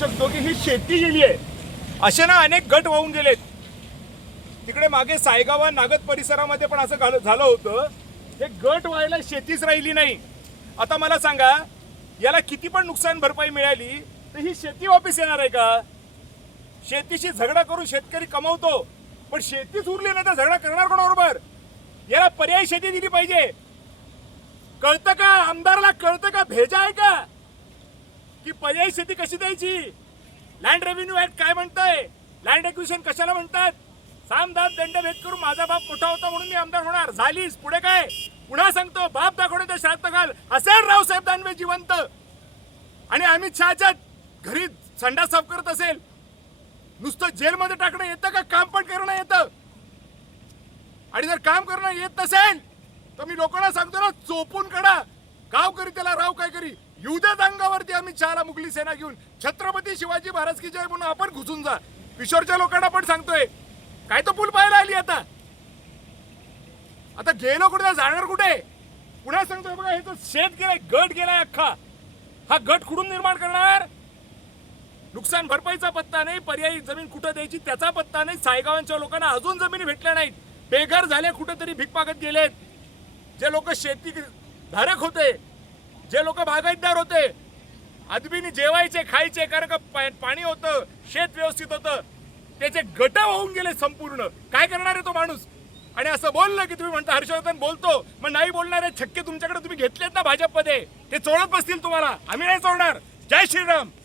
शकतो की ही शेती गेली आहे. असे ना अनेक गट वाहून गेलेत. तिकडे मागे सायगाव नागद परिसरामध्ये पण असं घाल- झालं होतं. हे गट व्हायला शेतीच राहिली नाही. आता मला सांगा याला किती पण नुकसान भरपाई मिळाली तर ही शेती वापस येणार आहे का? शेतीशी झगडा करून शेतकरी कमवतो पण शेतीच उरली नाही तर झगडा करणार कोणाबरोबर? याला पर्यायी शेती दिली पाहिजे. कळतं का? आमदारला कळतं का? भेजा आहे का? की पर्यायी शेती कशी द्यायची? लँड रेव्हेन्यू ऍक्ट काय म्हणतंय? लँड एक्विशन कशाला म्हणतात? सामदात दंड भेद करून माझा बाप मोठा होता म्हणून मी आमदार होणार. झालीस पुढे काय? पुन्हा सांगतो बाप दाखवणे श्राद्ध घाल. असेल रावसाहेब दानवे जिवंत. आणि अमित शहाच्या घरी संडा साफ करत असेल. नुसतं जेलमध्ये टाकणं येतं का? काम पण करणं येतं. आणि जर काम करणं येत नसेल तर मी लोकांना सांगतो ना चोपून कडा गाव करी त्याला राव काय करी? येऊ अंगावरती आम्ही शहाला मुघली सेना घेऊन छत्रपती शिवाजी महाराज की जय म्हणून आपण घुसून जा. किशोरच्या लोकांना पण सांगतोय. काय तो पूल पाहायला आली आता? आता गेलो कुठे? जाणार कुठे? पुन्हा सांगतोय बघा हे तो शेत गेलाय गट गेलाय अख्खा. हा गट खुडून निर्माण करणार? नुकसान भरपाईचा पत्ता नाही पर्यायी जमीन कुठं द्यायची त्याचा पत्ता नाही सायगावांच्या लोकांना अजून जमिनी भेटल्या नाहीत. बेघर झाले कुठेतरी भीक मागत गेलेत. जे लोक शेती धारक होते. जे लोक बागायतदार होते. आदमीने जेवायचे खायचे कारण का पाणी होतं शेत व्यवस्थित होतं. त्याचे गट होऊन गेले संपूर्ण. काय करणार आहे तो माणूस? आणि असं बोललं की तुम्ही म्हणता हर्षवर्धन बोलतो. मग नाही बोलणारे छक्के तुमच्याकडे तुम्ही घेतलेत ना भाजपमध्ये. ते चोळत बसतील तुम्हाला. आम्ही नाही चोळणार जय श्रीराम.